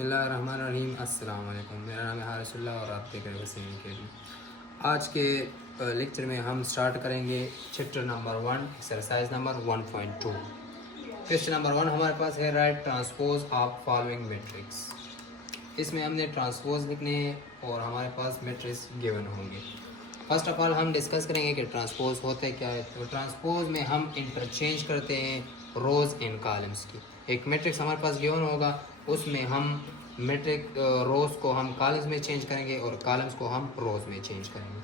बिस्मिल्लाहिर्रहमानिर्रहीम। अस्सलाम वालेकुम। मेरा नाम है हारिसुल्लाह और आप देख रहे हैं वसीम अकेडमी। आज के लेक्चर में हम स्टार्ट करेंगे chapter number 1 exercise number 1.2। Question number 1 हमारे पास है right transpose of following matrix. इसमें हमने ट्रांसपोज लिखने हैं और हमारे पास मैट्रिक्स गिवन होंगे। फर्स्ट ऑफ ऑल हम डिस्कस करेंगे कि ट्रांसपोज होता है क्या है। तो ट्रांसपोज में हम इंटरचेंज करते हैं रोज़ इन कॉलम्स की। एक मैट्रिक्स हमारे पास गिवन होगा, उसमें हम मैट्रिक रोज़ को हम कॉलम्स में चेंज करेंगे और कॉलम्स को हम रोज़ में चेंज करेंगे।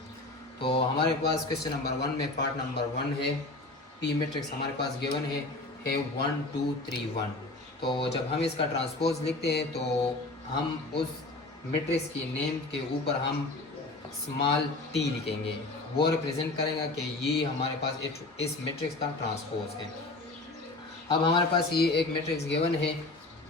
तो हमारे पास क्वेश्चन नंबर 1 में पार्ट नंबर 1 है, पी मैट्रिक्स हमारे पास गिवन है 1 2 3 1। तो जब हम इसका ट्रांसपोज लिखते हैं तो हम उस मैट्रिक्स की नेम के ऊपर हम स्मॉल टी लिखेंगे, वो रिप्रेजेंट करेगा कि ये हमारे पास इस मैट्रिक्स का ट्रांसपोज है। अब हमारे पास ये एक मैट्रिक्स गिवन है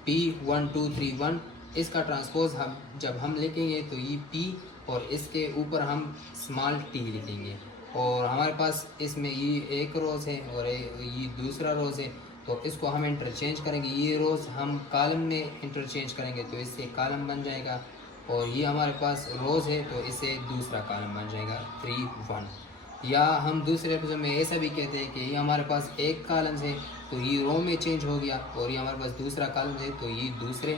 P1 2 3 1। इसका ट्रांसपोज हम जब हम लिखेंगे तो ये P और इसके ऊपर हम स्मॉल t लिखेंगे और हमारे पास इसमें ये एक रोज़ है और ये दूसरा रोज़ है। तो इसको हम इंटरचेंज करेंगे, ये रोज़ हम कॉलम में इंटरचेंज करेंगे तो इससे कॉलम बन जाएगा और ये हमारे पास रोज़ है तो इससे दूसरा कॉलम बन जाएगा 3 1। या हम दूसरे लफ्ज़ों में ऐसा भी कहते हैं कि ये हमारे पास एक कॉलम है तो ये रो में चेंज हो गया और ये हमारे पास दूसरा कॉलम है तो ये दूसरे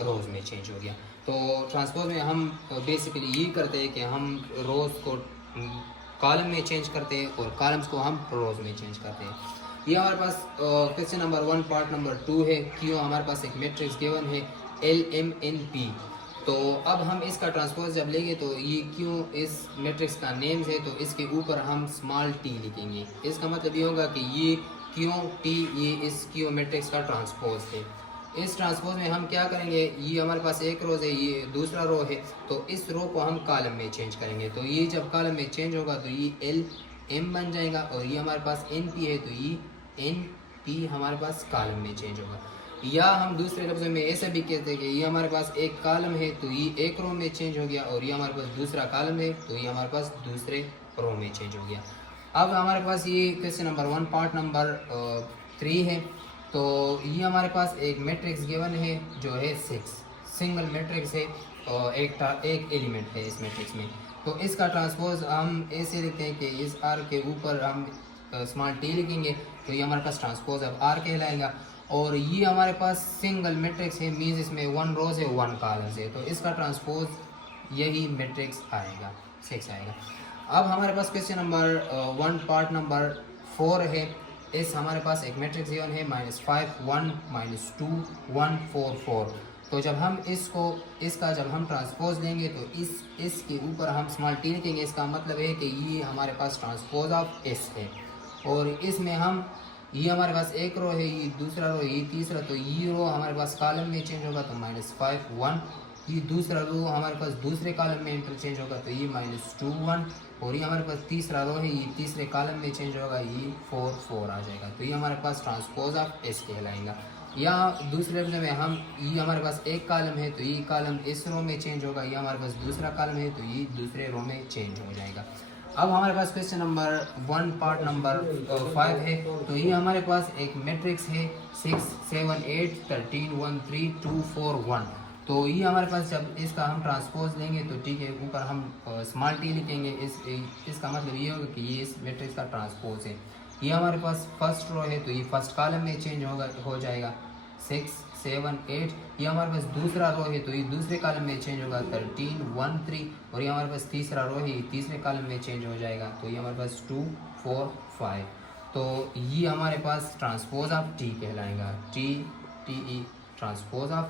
रोज़ में चेंज हो गया। तो ट्रांसपोज में हम बेसिकली ये करते हैं कि हम रोज़ को कॉलम में चेंज करते हैं और कॉलम्स को हम रोज़ में चेंज करते हैं। ये हमारे पास क्वेश्चन नंबर 1 पार्ट नंबर 2 है। क्यों हमारे पास एक मैट्रिक्स गिवन है LMNP। तो अब हम इसका ट्रांसपोज जब लेंगे तो ये क्यों इस मैट्रिक्स का नेम्स है तो इसके ऊपर हम स्मॉल t लिखेंगे। इसका मतलब ये होगा कि ये क्यों t ये इस क्यों मैट्रिक्स का ट्रांसपोज है। इस ट्रांसपोज में हम क्या करेंगे, ये हमारे पास एक रोज़ है, ये दूसरा रो है, तो इस रो को हम कॉलम में चेंज करेंगे। तो ये जब कॉलम में चेंज होगा तो ये LM बन जाएगा और ये हमारे पास NP है तो ये NP हमारे पास कॉलम में चेंज होगा। या हम दूसरे लफ्ज़ों में ऐसा भी कहते हैं कि ये हमारे पास एक कॉलम है तो ये एक रो में चेंज हो गया और ये हमारे पास दूसरा कॉलम है तो ये हमारे पास दूसरे रो में चेंज हो गया। अब हमारे पास ये क्वेश्चन नंबर 1 पार्ट नंबर 3 है। तो ये हमारे पास एक मैट्रिक्स गिवन है जो है 6 सिंगल मैट्रिक्स है और एक एलिमेंट है इस मैट्रिक्स में। तो इसका ट्रांसपोज हम ऐसे लिखते हैं कि इस R के ऊपर हम स्मॉल t लिखेंगे तो ये हमारे पास ट्रांसपोज अब R कहलाएगा। और ये हमारे पास सिंगल मैट्रिक्स है, मीन्स इसमें 1 रोज़ है 1 कॉलम्स है, तो इसका ट्रांसपोज यही मैट्रिक्स आएगा 6 आएगा। अब हमारे पास क्वेश्चन नंबर 1 पार्ट नंबर 4 है। इस हमारे पास एक मैट्रिक्स गिवन है -5 1 -2 1 4 4। तो जब हम इसका जब हम ट्रांसपोज लेंगे तो इसके ऊपर हम स्मॉल t लिखेंगे। इसका मतलब है कि ये हमारे पास ट्रांसपोज ऑफ S है और इसमें हम ये हमारे पास एक रो है, ये दूसरा रो, ये तीसरा, तो ये रो हमारे पास कॉलम में चेंज होगा तो -5 1। ये दूसरा रो हमारे पास दूसरे कॉलम में इंटरचेंज होगा तो ये -2 1 और ये हमारे पास तीसरा रो है, ये तीसरे कॉलम में चेंज होगा, ये 4 4 आ जाएगा। तो ये हमारे पास ट्रांसपोज ऑफ S कहलाएगा। या दूसरे लफ्ज़ में हम ये हमारे पास एक कॉलम है तो ये कॉलम इस रो में चेंज होगा, ये हमारे पास दूसरा कॉलम है तो ये दूसरे रो में चेंज हो जाएगा। अब हमारे पास क्वेश्चन नंबर 1 पार्ट नंबर 5 है। तो ये हमारे पास एक मैट्रिक्स है 6 7 8 13 1 3 2 4 1। तो ये हमारे पास जब इसका हम ट्रांसपोज लेंगे तो ठीक है ऊपर हम स्मॉल t लिखेंगे। इसका मतलब ये होगा कि ये इस मैट्रिक्स का ट्रांसपोज है। ये हमारे पास फर्स्ट रो है तो ये फर्स्ट कॉलम में चेंज हो जाएगा 6 7 8। ये हमारे पास दूसरा रो है तो ये दूसरे कॉलम में चेंज होगा 13 1 3 और ये हमारे पास तीसरा रो है, ये तीसरे कॉलम में चेंज हो जाएगा तो ये हमारे पास 2 4 5। तो ये हमारे पास ट्रांसपोज ऑफ t कहलाएगा। TE ट्रांसपोज ऑफ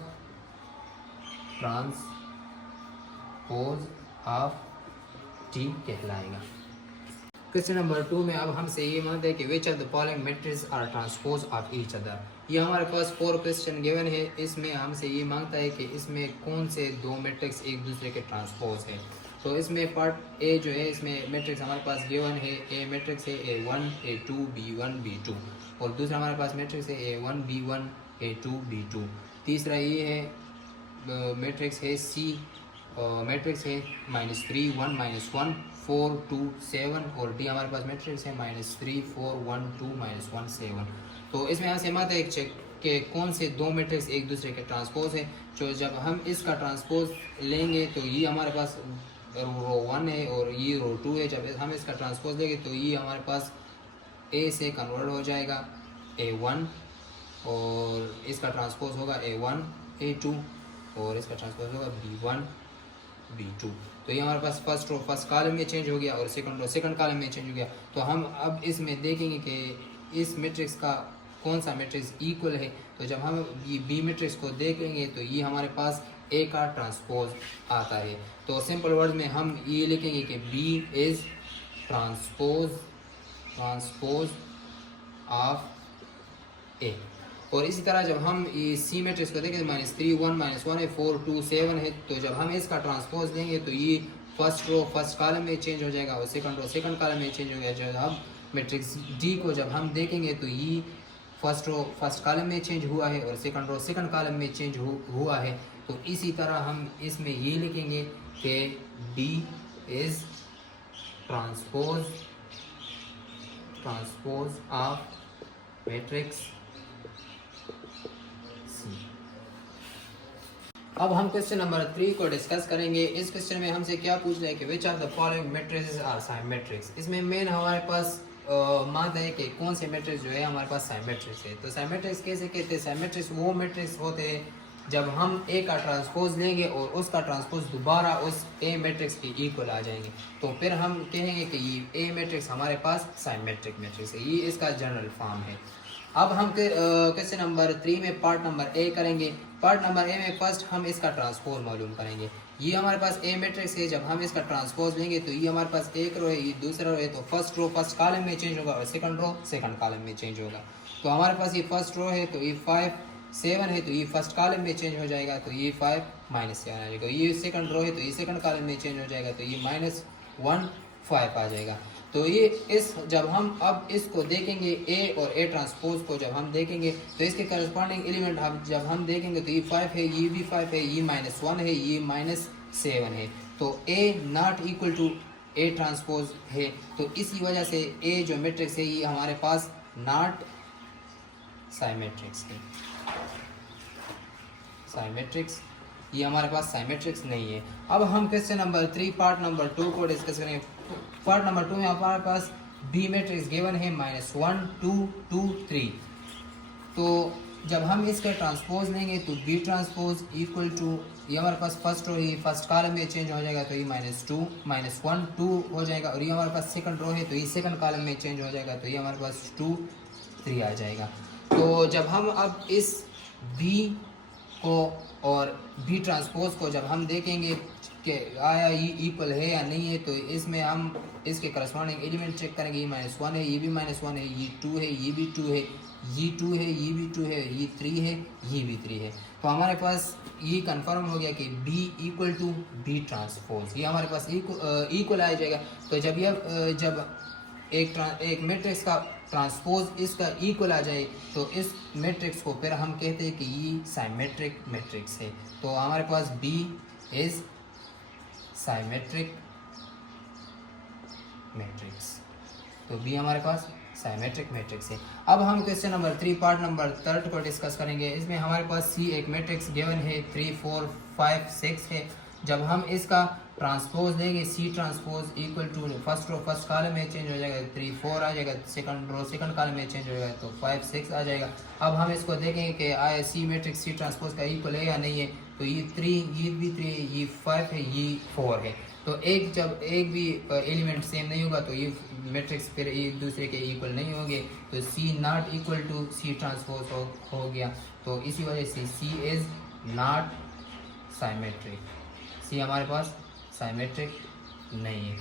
t कहलाएगा। क्वेश्चन नंबर 2 में अब हमसे ये मांगते हैं कि which of the following matrix are transpose of each other. ये हमारे पास 4 क्वेश्चन गिवन है। इसमें हमसे ये मांगता है कि इसमें कौन से दो मैट्रिक्स एक दूसरे के ट्रांसपोज है। तो इसमें पार्ट ए जो है, इसमें मैट्रिक्स हमारे पास गिवन है, ए मैट्रिक्स है A1 A2 B1 B2 और दूसरा हमारे पास मैट्रिक्स है A1 B1 A2 B2। तीसरा ये है मैट्रिक्स है C मैट्रिक्स है -3 1 -1 4 2 7 और डी हमारे पास मैट्रिक्स है -3 4 1 2 -1 7। तो इसमें यहाँ से हमारा एक कि कौन से दो मैट्रिक्स एक दूसरे के ट्रांसपोज है। तो जब हम इसका ट्रांसपोज लेंगे तो ये हमारे पास रो 1 है और ये रो 2 है। जब हम इसका ट्रांसपोज लेंगे तो ये हमारे पास ए से कन्वर्ट हो जाएगा A1 और इसका ट्रांसपोज होगा A1 A2 और इसका ट्रांसपोज होगा B1 B2। तो ये हमारे पास फर्स्ट रो फर्स्ट कॉलम में चेंज हो गया और सेकंड रो सेकंड कॉलम में चेंज हो गया। तो हम अब इसमें देखेंगे कि इस मैट्रिक्स का कौन सा मैट्रिक्स इक्वल है। तो जब हम ये बी मैट्रिक्स को देखेंगे तो ये हमारे पास ए का ट्रांसपोज आता है। तो सिंपल वर्ड में हम ये लिखेंगे कि बी इज ट्रांसपोज ऑफ ए। और इसी तरह जब हम ये सी मैट्रिक्स को देखें -3 1 -1 है 4 2 7 है। तो जब हम इसका ट्रांसपोज लेंगे तो ये फर्स्ट रो फर्स्ट कॉलम में चेंज हो जाएगा और सेकंड रो सेकंड कॉलम में चेंज हो गया। जब हम मैट्रिक्स डी को जब हम देखेंगे तो ये फर्स्ट रो फर्स्ट कॉलम में चेंज हुआ है और सेकंड रो सेकंड कॉलम में चेंज हुआ है। तो इसी तरह हम इसमें ये लिखेंगे कि D is transpose of matrix. अब हम क्वेश्चन नंबर 3 को डिस्कस करेंगे। इस क्वेश्चन में हमसे क्या पूछ रहा है कि which are the following matrices are symmetrics. इसमें मेन हमारे पास मानते हैं कि कौन से मैट्रिक्स जो है हमारे पास साइमेट्रिक्स है। तो साइमेट्रिक्स कैसे कहते हैं? साइमेट्रिक्स वो मैट्रिक्स होते हैं जब हम ए का ट्रांसपोज लेंगे और उसका ट्रांसपोज दोबारा उस ए मैट्रिक्स के इक्वल आ जाएंगे। तो फिर हम कहेंगे कि ये ए मैट्रिक्स हमारे पास साइमेट्रिक मैट्रिक्स है। ये इसका जनरल फॉर्म है। अब हम क्वेश्चन नंबर 3 में पार्ट नंबर ए करेंगे। पार्ट नंबर ए में फर्स्ट हम इसका ट्रांसपोज मालूम करेंगे। ये हमारे पास ए मैट्रिक्स है। जब हम इसका ट्रांसपोज लेंगे तो ये हमारे पास एक रो है, ये दूसरा रो है। तो फर्स्ट रो फर्स्ट कॉलम में चेंज होगा और सेकंड रो सेकंड कॉलम में चेंज होगा। तो हमारे पास ये फर्स्ट रो है तो ये 5 7 है तो ये फर्स्ट कॉलम में चेंज हो जाएगा तो ये 5 -7 आ जाएगा। ये सेकंड रो है तो ये सेकंड कॉलम में चेंज हो जाएगा तो ये -1 5 आ जाएगा। तो ये इस जब हम अब इसको देखेंगे ए और ए ट्रांसपोज को जब हम देखेंगे तो इसके करस्पॉन्डिंग एलिमेंट हम जब हम देखेंगे तो ये 5 है, ये भी 5 है, ये -1 है, ये -7 है। तो A not equal to A transpose है। तो इसी वजह से ए जो मैट्रिक्स है ये हमारे पास नॉट साइमेट्रिक्स है। साइमेट्रिक्स ये हमारे पास साइमेट्रिक्स नहीं है। अब हम क्वेश्चन नंबर 3 पार्ट नंबर 2 को डिस्कस करेंगे। पार्ट नंबर 2 में हमारे पास बी मैट्रिक्स गिवन है -1 2 2 3। तो जब हम इसका ट्रांसपोज लेंगे तो बी ट्रांसपोज इक्वल टू ये हमारे पास फर्स्ट रो है, फर्स्ट कॉलम में चेंज हो जाएगा तो ये -2 -1 2 हो जाएगा। और ये हमारे पास सेकंड रो है तो ये सेकंड कॉलम में चेंज हो जाएगा तो ये हमारे पास 2 3 आ जाएगा। तो जब हम अब इस बी को और बी ट्रांसपोज को जब हम देखेंगे कि आया ये इक्वल है या नहीं है तो इसमें हम इसके करस्पॉन्डिंग एलिमेंट चेक करेंगे। ये -1 है, ये भी -1 है, ये 2 है, ये भी 2 है, ये 2 है, ये भी 2 है, ये 3 है, ये भी 3 है। तो हमारे पास ये कंफर्म हो गया कि B equal to B transpose ये हमारे पास इक्वल आ जाएगा। तो जब एक मैट्रिक्स का ट्रांसपोज इसका इक्वल आ जाए तो इस मैट्रिक्स को फिर हम कहते हैं कि ये साइमेट्रिक मैट्रिक्स है। तो हमारे पास B इज साइमेट्रिक मैट्रिक्स। तो B हमारे पास साइमेट्रिक मैट्रिक्स है। अब हम क्वेश्चन नंबर 3 पार्ट नंबर 3 को डिस्कस करेंगे। इसमें हमारे पास C एक मैट्रिक्स गिवन है 3 4 5 6 है। जब हम इसका ट्रांसपोज लेंगे C transpose equal to first row first column में चेंज हो जाएगा 3 4 आ जाएगा, सेकंड रो सेकंड कॉलम में चेंज हो जाएगा तो 5 6 आ जाएगा। अब हम इसको देखेंगे कि आया C मैट्रिक्स C ट्रांसपोज का इक्वल है या नहीं है। तो ये 3 ये भी 3 है, ये 5 है, ये 4 है। तो जब एक भी एलिमेंट सेम नहीं होगा तो ये मैट्रिक्स फिर एक दूसरे के इक्वल नहीं होंगे। तो C not equal to C transpose हो गया। तो इसी वजह से C is not symmetric. C हमारे पास साइमेट्रिक नहीं है।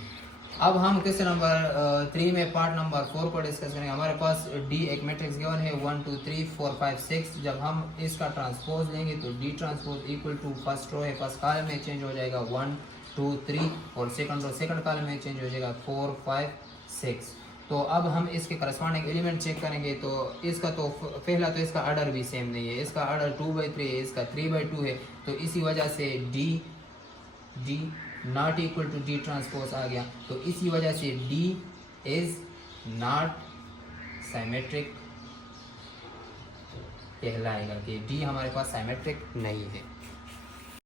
अब हम क्वेश्चन नंबर 3 में पार्ट नंबर 4 को डिस्कस करेंगे। हमारे पास D एक मैट्रिक्स गिवन है 1 2 3 4 5 6। जब हम इसका ट्रांसपोज लेंगे तो D transpose equal to first row है फर्स्ट कॉलम में चेंज हो जाएगा 1 2 3 और सेकंड रो सेकंड कॉलम में चेंज हो जाएगा 4 5 6। तो अब हम इसके करस्पॉन्डिंग एलिमेंट चेक करेंगे। तो इसका तो पहला तो इसका ऑर्डर भी सेम नहीं है। इसका ऑर्डर 2/3 है, इसका 3/2 है। तो इसी वजह से D not equal to D transpose आ गया। तो इसी वजह से D इज नॉट साइमेट्रिक कहलाएगा कि डी हमारे पास सिमेट्रिक नहीं है।